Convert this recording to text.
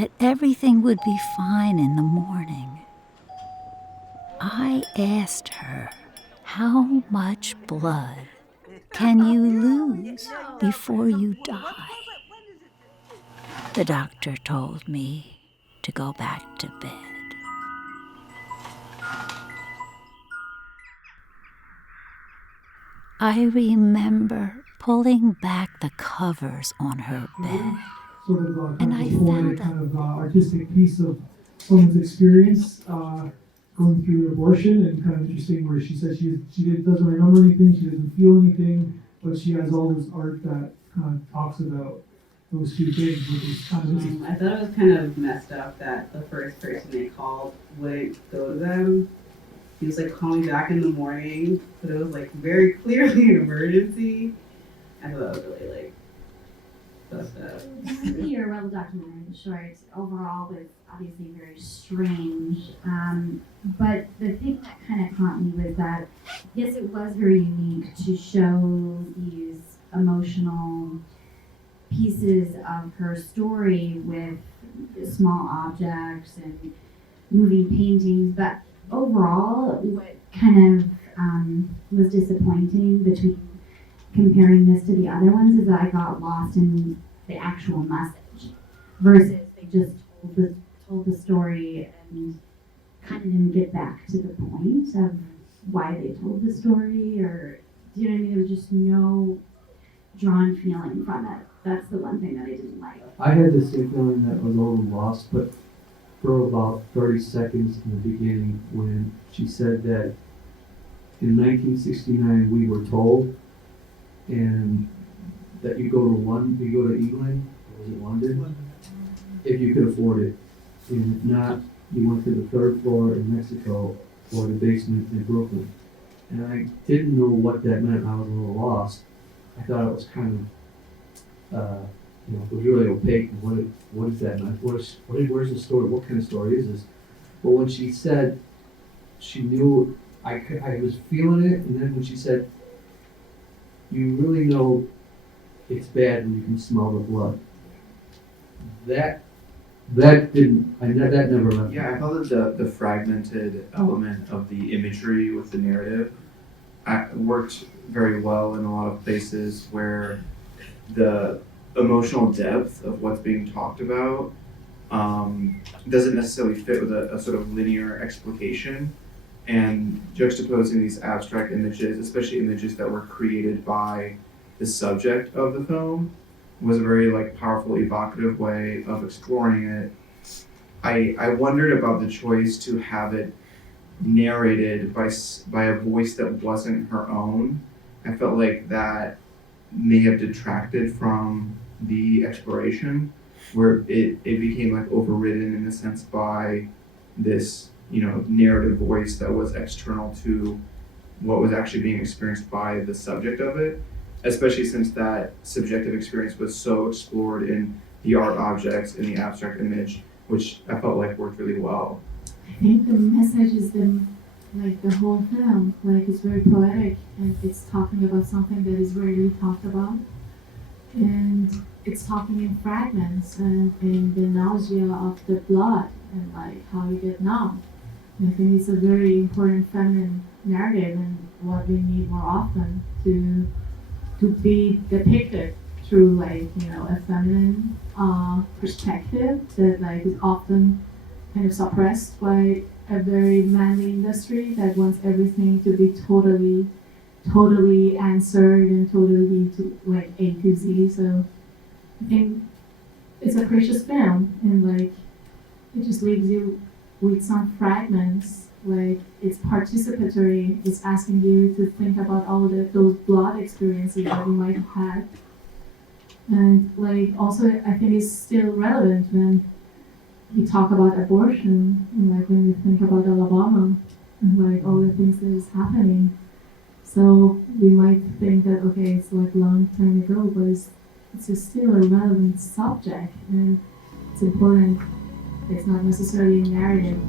that everything would be fine in the morning. I asked her, how much blood can you lose before you die? The doctor told me to go back to bed. I remember pulling back the covers on her bed, and I found kind of artistic piece of someone's experience going through abortion, and kind of interesting where she says doesn't remember anything, she doesn't feel anything, but she has all this art that kind of talks about those two things, which is kind of interesting. I thought it was kind of messed up that the first person they called wouldn't go to them. He was like, call me back in the morning, but it was like very clearly an emergency. I thought that was really like fucked up. You're well documented, the short overall was obviously very strange. But the thing that kind of caught me was that, yes, it was very unique to show these emotional pieces of her story with small objects and moving paintings, but overall, what kind of was disappointing between comparing this to the other ones is that I got lost in the actual message versus they just told the story and kind of didn't get back to the point of why they told the story, or do you know what I mean? There was just no drawn feeling from it. That's the one thing that I didn't like. I had the same feeling that I was a little lost, but for about 30 seconds in the beginning when she said that in 1969 we were told, and that you go to England, or was it London? If you could afford it. And if not, you went to the third floor in Mexico or the basement in Brooklyn. And I didn't know what that meant. I was a little lost. I thought it was kind of, it was really opaque. What is that? Where's the story? What kind of story is this? But when she said, she knew, I was feeling it, and then when she said, you really know it's bad when you can smell the blood. That never left. Yeah, I felt that the fragmented element of the imagery with the narrative worked very well in a lot of places where the emotional depth of what's being talked about doesn't necessarily fit with a sort of linear explication, and juxtaposing these abstract images, especially images that were created by the subject of the film, was a very powerful, evocative way of exploring it. I wondered about the choice to have it narrated by a voice that wasn't her own. I felt like that may have detracted from the exploration, where it became overridden in a sense by this narrative voice that was external to what was actually being experienced by the subject of it, especially since that subjective experience was so explored in the art objects, in the abstract image, which I felt worked really well. I think the message is the whole film, it's very poetic, and it's talking about something that is rarely talked about, and it's talking in fragments and in the nausea of the blood and how you get numb. And I think it's a very important feminine narrative and what we need more often to be depicted through a feminine perspective that is often kind of suppressed by a very manly industry that wants everything to be totally answered and totally to A to Z. So I think it's a precious film, and it just leaves you with some fragments. It's participatory. It's asking you to think about all those blood experiences that you might have had, and also I think it's still relevant when we talk about abortion, and when we think about Alabama and all the things that is happening. So we might think that okay, it's long time ago, but it's still a relevant subject, and it's important. It's not necessarily a narrative.